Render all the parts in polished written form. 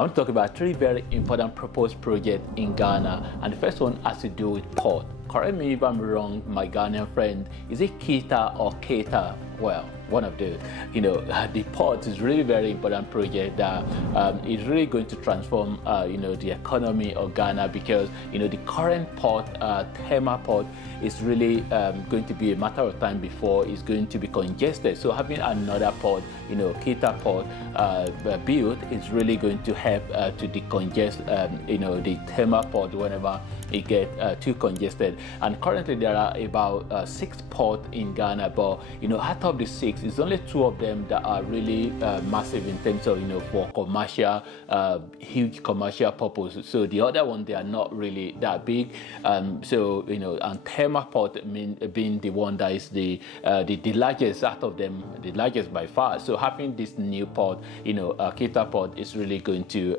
I want to talk about three very important proposed projects in Ghana, and the first one has to do with port. Correct me if I'm wrong, my Ghanaian friend. Is it Kita or Keita? Well, one of those. The port is really very important project that is really going to transform, the economy of Ghana, because the current port, Tema port, is really going to be a matter of time before it's going to be congested. So having another port, Keita port, built is really going to help to decongest, the Tema port whenever it gets too congested. And currently there are about 6 ports in Ghana, but out of the 6, it's only 2 of them that are really massive in terms of for commercial, huge commercial purpose. So the other one, they are not really that big. And Tema port being the one that is the largest out of them, the largest by far. So having this new port, Keita port, is really going to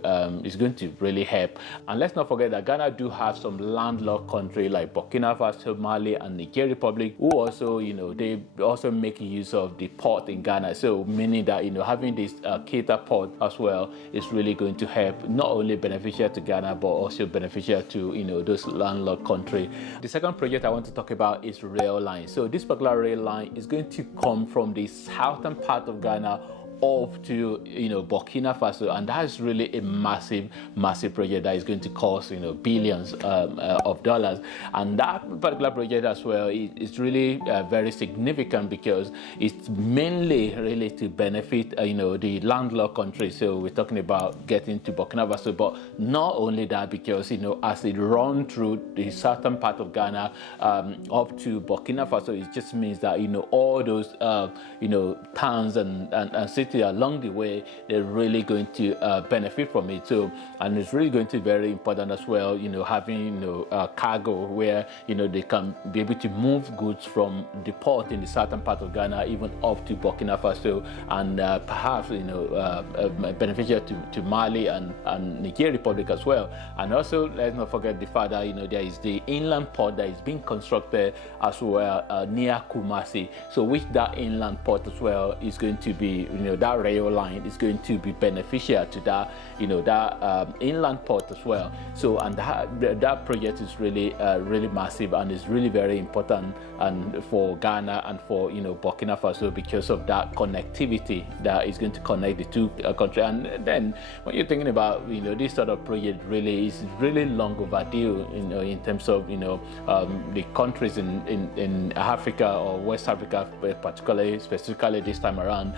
really help. And let's not forget that Ghana do have some landlocked country like Burkina Faso, Mali, and Niger Republic, who also they also make use of the port in Ghana. So meaning that having this Keita port as well is really going to help, not only beneficial to Ghana but also beneficial to those landlocked country. The second project I want to talk about is rail line. So this particular rail line is going to come from the southern part of Ghana up to Burkina Faso, and that is really a massive project that is going to cost billions of dollars. And that particular project as well is really very significant because it's mainly really to benefit the landlocked countries. So we're talking about getting to Burkina Faso, but not only that, because as it runs through the southern part of Ghana up to Burkina Faso, it just means that all those towns and cities along the way, they're really going to benefit from it. So, and it's really going to be very important as well, having cargo where they can be able to move goods from the port in the southern part of Ghana even up to Burkina Faso, and perhaps beneficial to Mali and Niger Republic as well. And also, let's not forget the fact that there is the inland port that is being constructed as well near Kumasi. So which that inland port as well is going to be that rail line is going to be beneficial to that inland port as well. So, and that project is really really massive, and is really very important and for Ghana and for Burkina Faso, because of that connectivity that is going to connect the two countries. And then when you're thinking about this sort of project, really is really long overdue in terms of the countries in Africa or West Africa, particularly specifically this time around.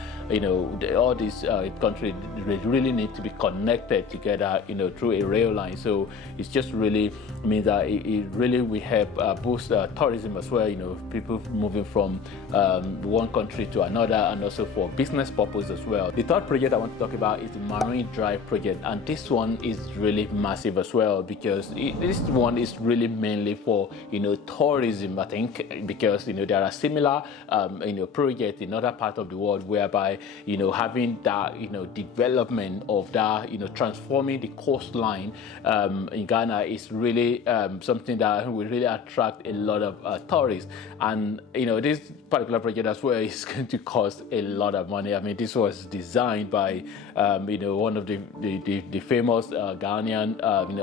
All these countries really need to be connected together through a rail line. So it's just really means that it really will help boost tourism as well, people moving from one country to another, and also for business purpose as well. The third project I want to talk about is the Marine Drive project, and this one is really massive as well, because this one is really mainly for tourism, I think, because there are similar projects in other parts of the world whereby having that development of that transforming the coastline in Ghana is really something that will really attract a lot of tourists. And this particular project as well is going to cost a lot of money. I mean, this was designed by one of the famous Ghanaian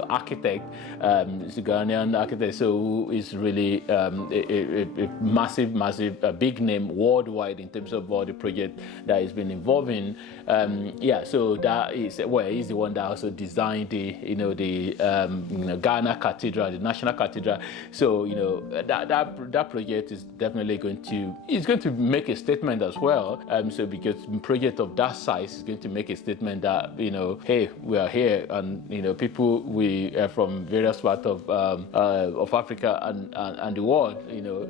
architect, Ghanaian architect, so who is really a massive big name worldwide in terms of all the project that has been involved in. So that is he's the one that also designed the Ghana Cathedral, the National Cathedral. So that project is definitely going to make a statement as well. So because a project of that size is going to make a statement that hey, we are here, and people from various parts of Africa and the world,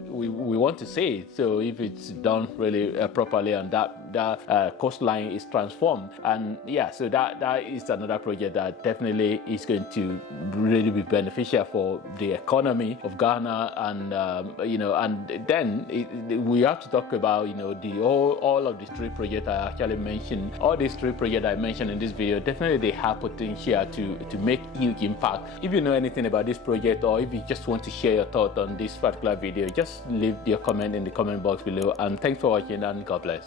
we want to see it. So if it's done really properly, and that coastline is transformed, and so that is another project that definitely is going to really be beneficial for the economy of Ghana. And and then we have to talk about all of the 3 projects I actually mentioned. All these 3 projects I mentioned in this video, definitely they have potential to make huge impact. If you know anything about this project, or if you just want to share your thought on this particular video, just leave your comment in the comment box below. And thanks for watching, and God bless.